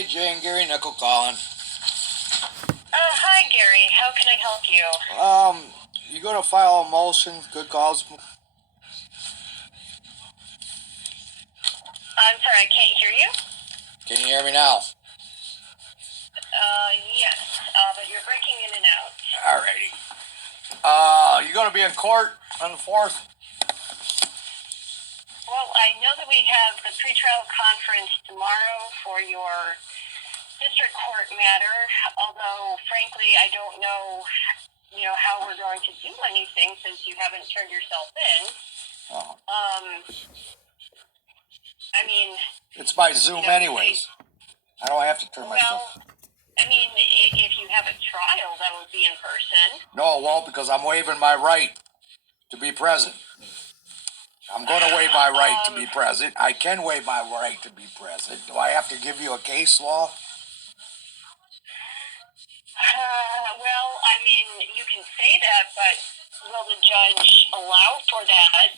Hey, Jane, Gary, Nicoll calling. Hi, Gary. How can I help you? You gonna file a motion? Good calls. I'm sorry, I can't hear you. Can you hear me now? Yes, but you're breaking in and out. Alrighty. You gonna be in court on the 4th? Well, I know that we have the pretrial conference tomorrow for your district court matter, although, frankly, I don't know, how we're going to do anything since you haven't turned yourself in. Oh. I mean... It's by Zoom anyways. I don't have to turn myself. Well, I mean, if you have a trial, that would be in person. No, it won't, because I'm waiving my right to be present. I'm going to waive my right to be present. I can waive my right to be present. Do I have to give you a case law? Well, I mean, you can say that, but will the judge allow for that?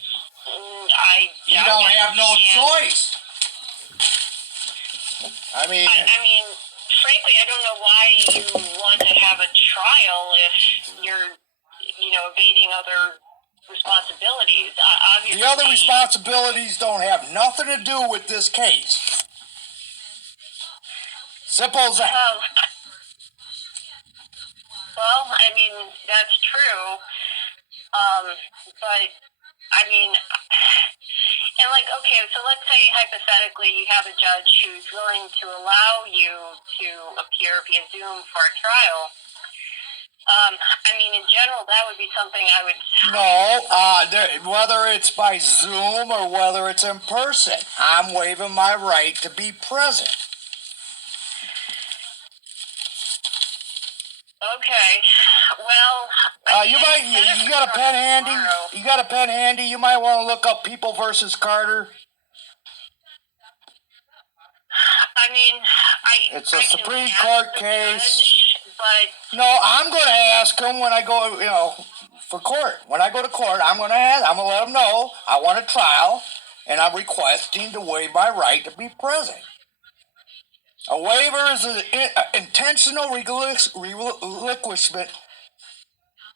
You don't have no choice. I mean, frankly, I don't know why you want to have a trial if you're, evading other responsibilities. Obviously, the other responsibilities don't have nothing to do with this case. Simple as that. Well, I mean, that's true. But, I mean, and okay, so let's say hypothetically you have a judge who's willing to allow you to appear via Zoom for a trial. I mean, in general, that would be something I would... No, whether it's by Zoom or whether it's in person, I'm waiving my right to be present. Okay. Well, you got a pen handy? Tomorrow. You got a pen handy? You might want to look up People versus Carter. I mean, it's a Supreme Court case. Judge, but no, I'm going to ask him when I go, for court. When I go to court, I'm going to let him know I want a trial, and I'm requesting to waive my right to be present. A waiver is an intentional relinquishment,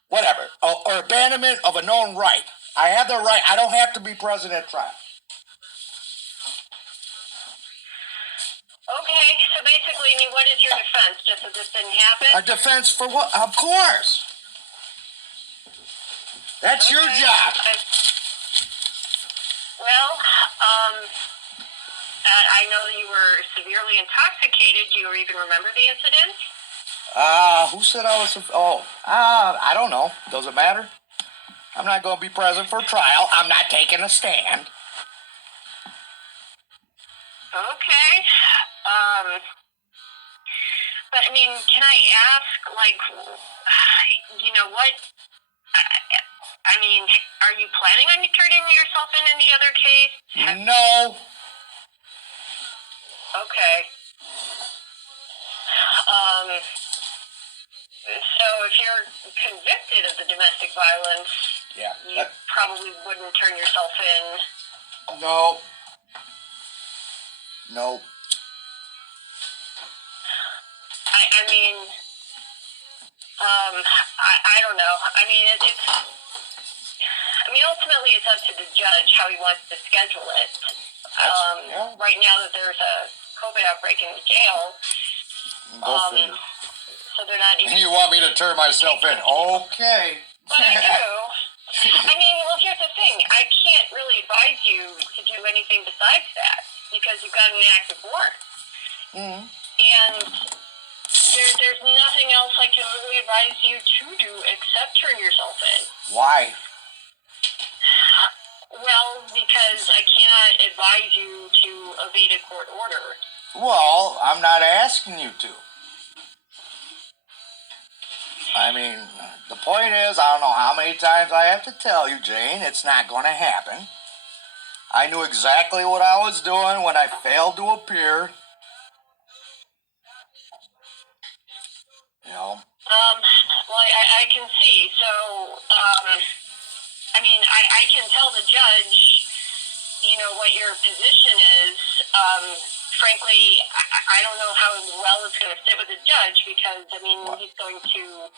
whatever, or abandonment of a known right. I have the right. I don't have to be present at trial. Okay, so basically, I mean, what is your defense? Just that this didn't happen? A defense for what? Of course. That's your job. Well, I know that you were severely intoxicated. Do you even remember the incident? Who said I was... I don't know. Does it matter? I'm not going to be present for trial. I'm not taking a stand. Okay. But, I mean, can I ask, what... I mean, are you planning on turning yourself in any other case? No. Okay. So if you're convicted of the domestic violence, you probably wouldn't turn yourself in. No. I mean, I don't know. I mean, ultimately it's up to the judge how he wants to schedule it. Right now that there's a COVID outbreak in the jail, so they're not even... And you want me to turn myself in? Okay. But I do. I mean, well, here's the thing. I can't really advise you to do anything besides that because you've got an active warrant. Mm-hmm. And there's nothing else I can really advise you to do except turn yourself in. Why? Well, because I cannot advise you to evade a court order. Well, I'm not asking you to. I mean, the point is, I don't know how many times I have to tell you, Jane, it's not going to happen. I knew exactly what I was doing when I failed to appear. Well, I can see. So, I mean, I can tell the judge, what your position is. frankly, I don't know how well it's going to sit with the judge because, I mean, he's going to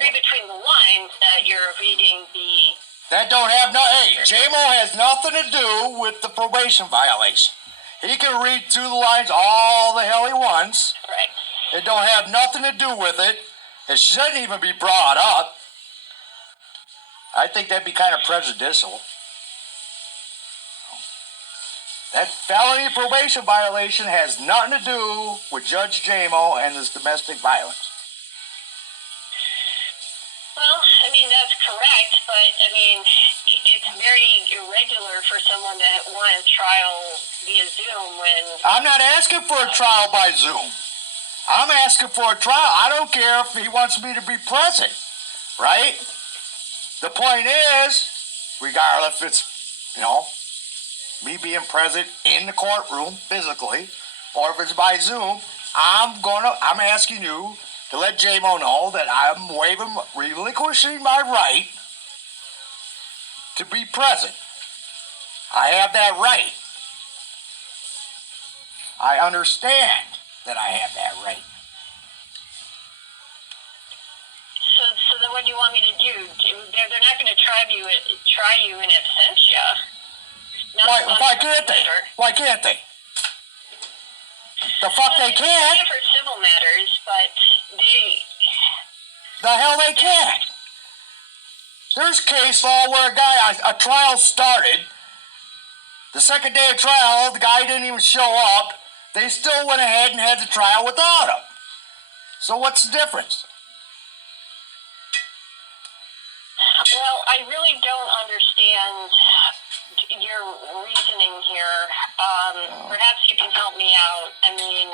read between the lines that you're evading the... That don't have no... Hey, JMO has nothing to do with the probation violation. He can read through the lines all the hell he wants. Right. It don't have nothing to do with it. It shouldn't even be brought up. I think that'd be kind of prejudicial. That felony probation violation has nothing to do with Judge JMO and this domestic violence. Well, I mean, that's correct, but, I mean, it's very irregular for someone to want a trial via Zoom when... I'm not asking for a trial by Zoom. I'm asking for a trial. I don't care if he wants me to be present, right? The point is, regardless if it's, me being present in the courtroom physically, or if it's by Zoom, I'm asking you to let JMO know that I'm relinquishing my right to be present. I have that right. I understand that I have that right. So then what do you want me to do? They're not going to try you in absentia. Why can't they? Why can't they? The fuck they can't. For civil matters, but they... The hell they can't. There's case law where a trial started. The second day of trial, the guy didn't even show up. They still went ahead and had the trial without him. So what's the difference? Well, I really don't understand your reasoning here. Perhaps you can help me out. I mean,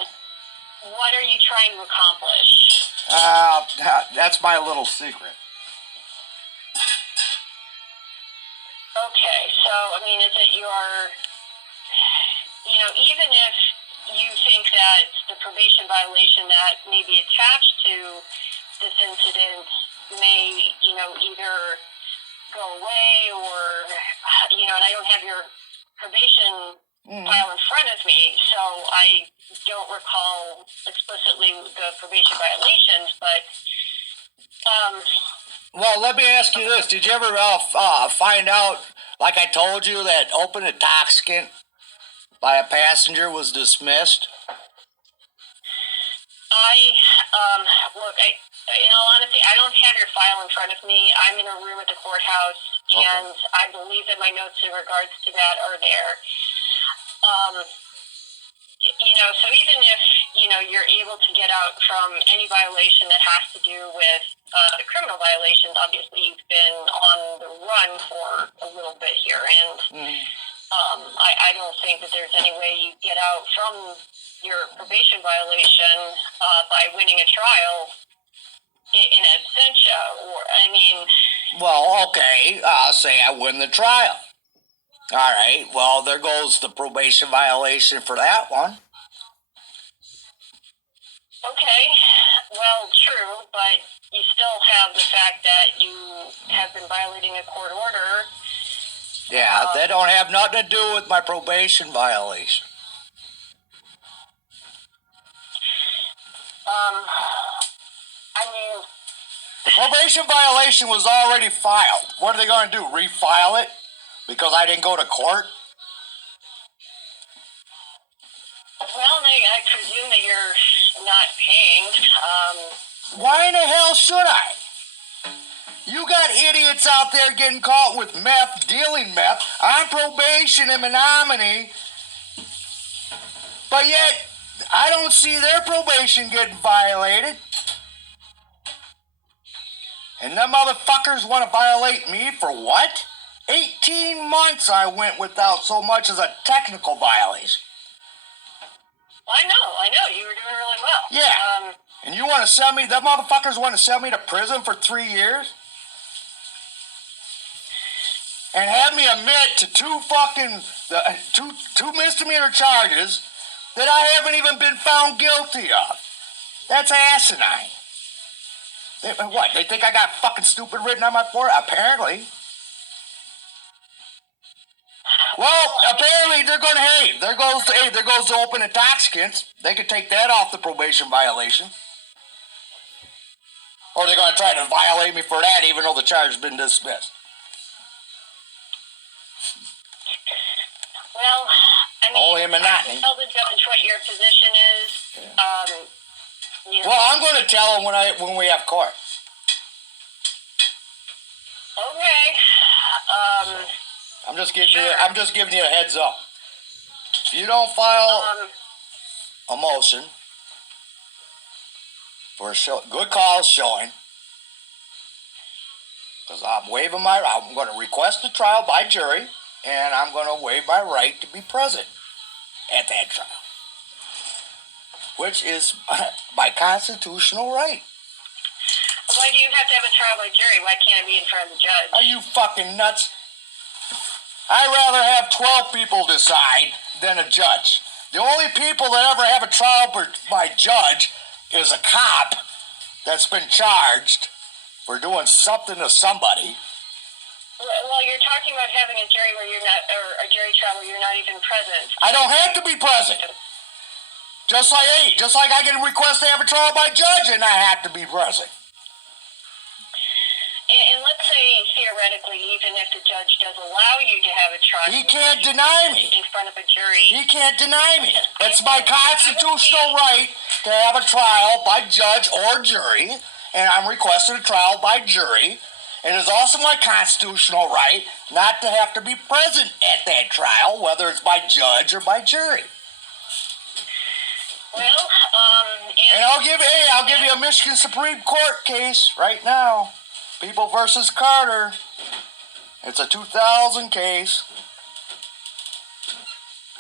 what are you trying to accomplish? That's my little secret. Okay, so, I mean, is it your... even if you think that the probation violation that may be attached to this incident may, either go away or, and I don't have your probation file in front of me, so I don't recall explicitly the probation violations, but, Well, let me ask you this. Did you ever find out, like I told you, that open intoxicant by a passenger was dismissed? In all honesty, I don't have your file in front of me. I'm in a room at the courthouse, and I believe that my notes in regards to that are there. So even if, you're able to get out from any violation that has to do with the criminal violations, obviously you've been on the run for a little bit here, and I don't think that there's any way you get out from your probation violation by winning a trial in absentia, or, Well, okay, say I win the trial. All right, well, there goes the probation violation for that one. Okay, well, true, but you still have the fact that you have been violating a court order. Yeah, that don't have nothing to do with my probation violation. The probation violation was already filed. What are they going to do, refile it? Because I didn't go to court? Well, I presume that you're not paying. Why in the hell should I? You got idiots out there getting caught with meth, dealing meth, on probation in Menominee, but yet I don't see their probation getting violated. And them motherfuckers want to violate me for what? 18 months I went without so much as a technical violation. I know, you were doing really well. Yeah. And you want to send me, them motherfuckers want to send me to prison for 3 years? And have me admit to two misdemeanor charges that I haven't even been found guilty of. That's asinine. What, they think I got fucking stupid written on my forehead? Apparently. Well, apparently they're going to, there goes the open intoxicants. They could take that off the probation violation. Or they're going to try to violate me for that even though the charge has been dismissed. Well, I mean, Only a monotony. tell the judge what your position is. You know. Well, I'm going to tell them when we have court. Okay. I'm just giving sure. you a heads up. If you don't file a motion for a good cause showing, because I'm going to request a trial by jury, and I'm going to waive my right to be present at that trial, which is my constitutional right. Why do you have to have a trial by jury? Why can't it be in front of the judge? Are you fucking nuts? I'd rather have 12 people decide than a judge. The only people that ever have a trial by judge is a cop that's been charged for doing something to somebody. Well, you're talking about having a jury where you're not, or a jury trial where you're not even present. I don't have to be present. Just like I can request to have a trial by judge and I have to be present. And let's say, theoretically, even if the judge does allow you to have a trial... He can't deny me. ...in front of a jury... He can't deny me. It's my constitutional right to have a trial by judge or jury, and I'm requesting a trial by jury. It is also my constitutional right not to have to be present at that trial, whether it's by judge or by jury. Well, and I'll give you a Michigan Supreme Court case right now. People versus Carter. It's a 2000 case.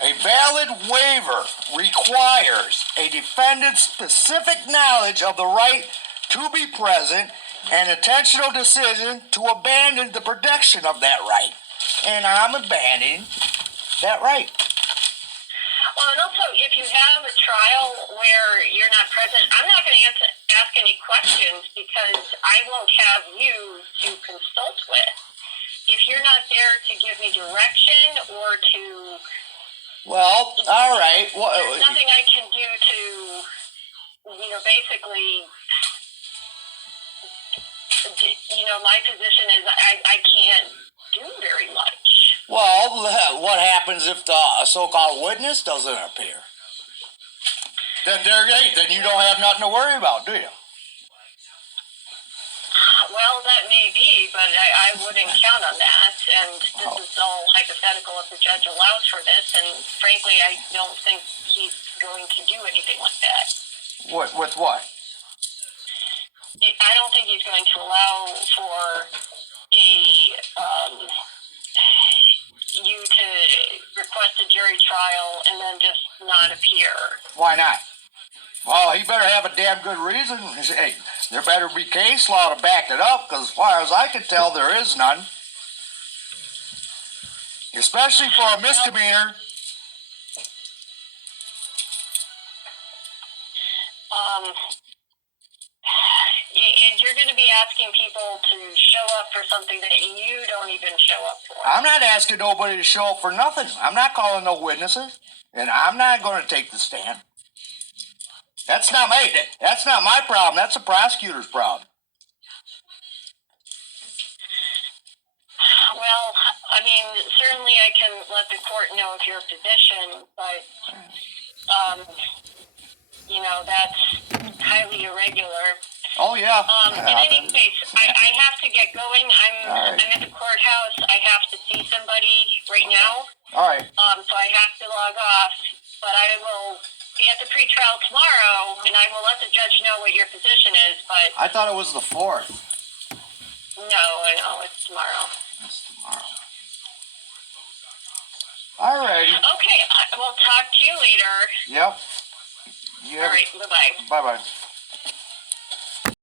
A valid waiver requires a defendant's specific knowledge of the right to be present and intentional decision to abandon the protection of that right. And I'm abandoning that right. Well, and also, if you have a trial where you're not present, I'm not going to ask any questions because I won't have you to consult with. If you're not there to give me direction or to... Well, all right. Well, there's nothing I can do to, basically... my position is I can't do very much. Well, what happens if the so-called witness doesn't appear? Then you don't have nothing to worry about, do you? Well, that may be, but I wouldn't count on that. And this is all hypothetical if the judge allows for this. And frankly, I don't think he's going to do anything like that. With what? I don't think he's going to allow for you to request a jury trial and then just not appear. Why not? Well, he better have a damn good reason. Hey, there better be case law to back it up, because as far as I can tell, there is none. Especially for a misdemeanor. And you're going to be asking people to show up for something that you don't even show up for. I'm not asking nobody to show up for nothing. I'm not calling no witnesses. And I'm not going to take the stand. That's not my problem. That's the prosecutor's problem. Well, I mean, certainly I can let the court know of your position, but, that's highly irregular. Oh, yeah. In any case, I have to get going. I'm at the courthouse. I have to see somebody right now. All right. So I have to log off, but I will be at the pretrial tomorrow, and I will let the judge know what your position is, but... I thought it was the 4th. No, it's tomorrow. It's tomorrow. All righty. Okay, I will talk to you later. Yep. All right, bye-bye. Bye-bye.